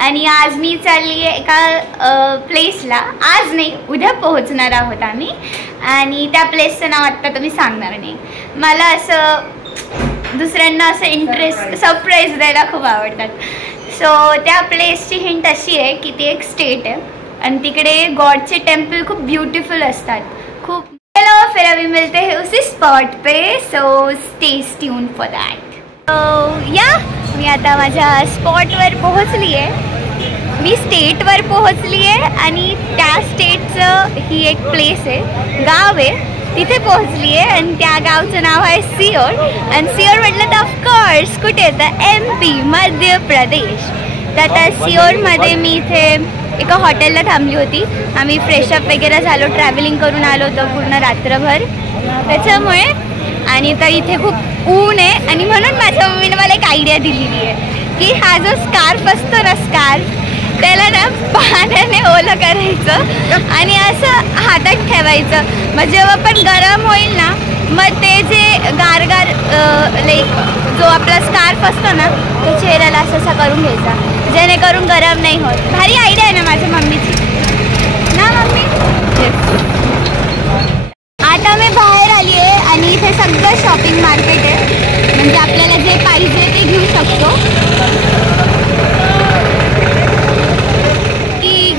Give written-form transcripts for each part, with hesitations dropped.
आणि आज मी चालली आहे एका प्लेसला. आज नाही, उद्या पोहोचणार आहोत आम्ही. आणि त्या प्लेसचं नाव आत्ता तुम्ही सांगणार नाही. मला असं दुसऱ्यांना असं इंटरेस्ट सरप्राईज द्यायला खूप आवडतात. सो त्या प्लेसची हिंट अशी आहे की ती एक स्टेट आहे आणि तिकडे गॉडचे टेम्पल खूप ब्यूटीफुल असतात. खूप फिर अभी मिलते हैं उसी spot pay. So stay tuned for that. या मी आता माझ्या स्पॉटवर पोहोचली आहे. मी स्टेटवर पोहोचली आहे आणि त्या स्टेटचं ही एक प्लेस आहे, गाव आहे, तिथे पोहोचली आहे. आणि त्या गावचं नाव आहे सियोर. आणि सियोर म्हटलं तर ऑफकोर्स कुठे येतं, MP मध्य प्रदेश. तर आता सियोरमध्ये मी इथे एका हॉटेलला थांबली होती. आम्ही फ्रेशअप वगैरे झालो, ट्रॅव्हलिंग करून आलो होतो पूर्ण रात्रभर त्याच्यामुळे. आणि तर इथे खूप ऊन आहे आणि म्हणून माझ्या मम्मीने मला एक आयडिया दिलेली आहे की हा जो स्कार्फ असतो ना, स्कार्फ, त्याला ना पाण्याने ओलं करायचं आणि असं हातात ठेवायचं. मग जेव्हा पण गरम होईल ना, मग ते जे गारगार लाईक जो आपला स्कार्फ असतो ना, तो चेहऱ्याला असं करून घ्यायचा, जेणेकरून गरम नाही होत. भारी आयडिया आहे ना माझ्या मम्मीची ना मम्मी. आता मी बाहेर आली आहे आणि इथे सगळं शॉपिंग मार्केट आहे, म्हणजे आपल्याला जे पाहिजे ते घेऊ शकतो. ही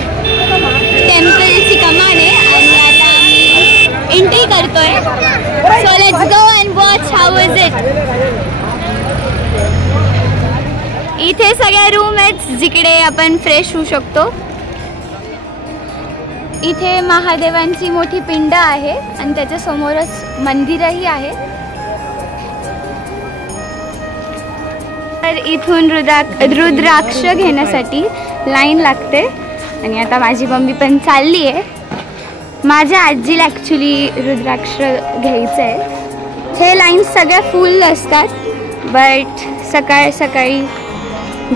टेम्पलची कमान आहे आणि आता आम्ही एंट्री करतोय. So let's go and watch how is it. इथे सगळ्या रूम आहेत जिकडे आपण फ्रेश होऊ शकतो. इथे महादेवांची मोठी पिंड आहे आणि त्याच्या समोरच मंदिरही आहे. तर इथून रुद्राक्ष घेण्यासाठी लाईन लागते आणि आता माझी मम्मी पण चालली आहे. माझ्या आजीला ॲक्च्युली रुद्राक्ष घ्यायचं आहे. हे लाईन सगळ्या फुल असतात, बट सकाळी सकाळी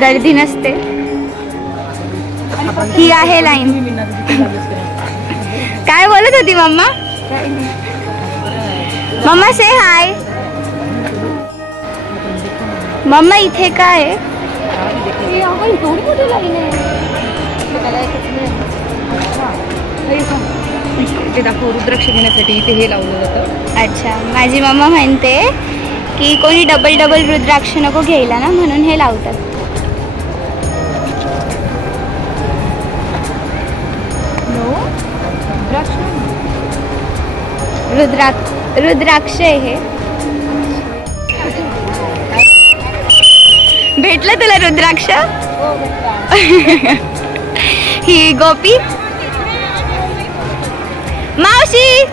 गर्दी नसते. ही आहे लाईन. काय बोलत होती मम्मा? मम्मा से हाय. मम्मा इथे काय आहे? ते दाखव. रुद्राक्ष घेण्यासाठी इथे हे लावलं जातं. अच्छा, माझी मम्मा म्हणते की कोणी डबल रुद्राक्ष नको घ्यायला ना, म्हणून हे लावतात. रुद्राक्ष आहे हे. भेटलं तुला रुद्राक्ष? ही गोपी मावशी.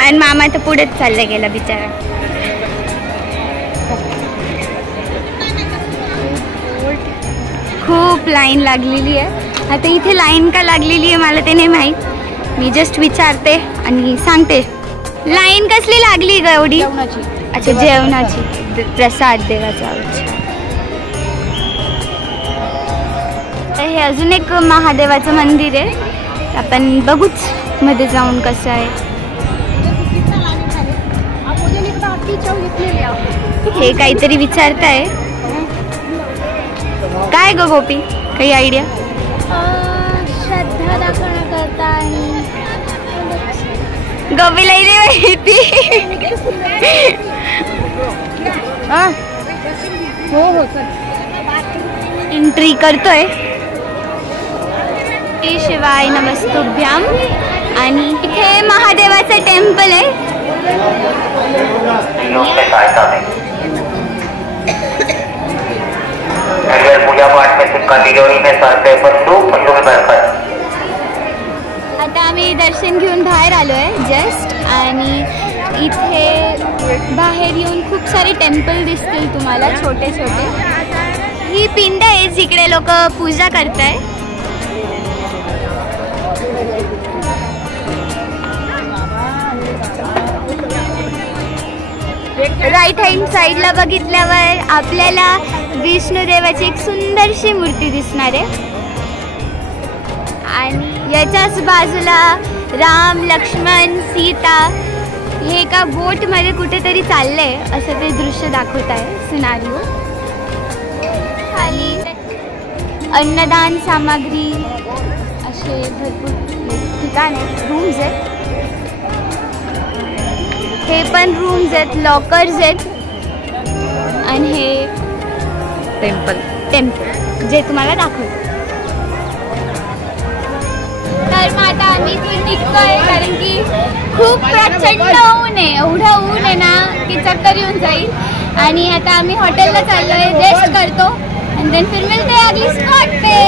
आणि मामा तर पुढेच चालला गेला बिचारा. खूप लाईन लागलेली आहे. आता इथे लाईन का लागलेली आहे मला ते नाही माहीत. मी जस्ट विचारते आणि सांगते. लाईन कसली लागली ग एवढी? अच्छा, जेवणाची, प्रसाद देवाचा. अच्छा, तर हे अजून एक महादेवाचं मंदिर आहे. आपण बघूच मध्ये जाऊन कसं आहे. हे काहीतरी विचारताय. काय ग गोपी, काही आयडिया? श्रद्धा दाखवण्याकरता आणि गोपीला माहिती. हो हो, एंट्री करतोय. शिवाय नमस्तुभ्याम. आणि इथे महादेवाचं टेम्पल आहे. आता आम्ही दर्शन घेऊन बाहेर आलो आहे जस्ट. आणि इथे बाहेर येऊन खूप सारे टेम्पल दिसतील तुम्हाला, छोटे छोटे. ही पिंड आहे जिकडे लोक पूजा करताय. राईट हँड साईडला बघितल्यावर आपल्याला विष्णुदेवाची एक सुंदरशी मूर्ती दिसणार आहे. आणि याच्याच बाजूला राम, लक्ष्मण, सीता हे एका बोटमध्ये कुठेतरी चाललंय असं ते दृश्य दाखवत आहे. सिनारिओ आणि अन्नदान सामग्री असे भरपूर ठिकाण आहेत, रूम्स आहेत. हे पण रूम्स आहेत, लॉकर्स आहेत. आणि हे टेम्पल जे तुम्हाला दाखवतो. तर मग आता आम्ही इथून निघतोय कारण की खूप प्रचंड ऊन आहे. एवढं ऊन आहे ना की चक्कर येऊन जाईल. आणि आता आम्ही हॉटेलला चाललोय, रेस्ट करतो आणि देन फिर मिळते अगली स्पॉट पे.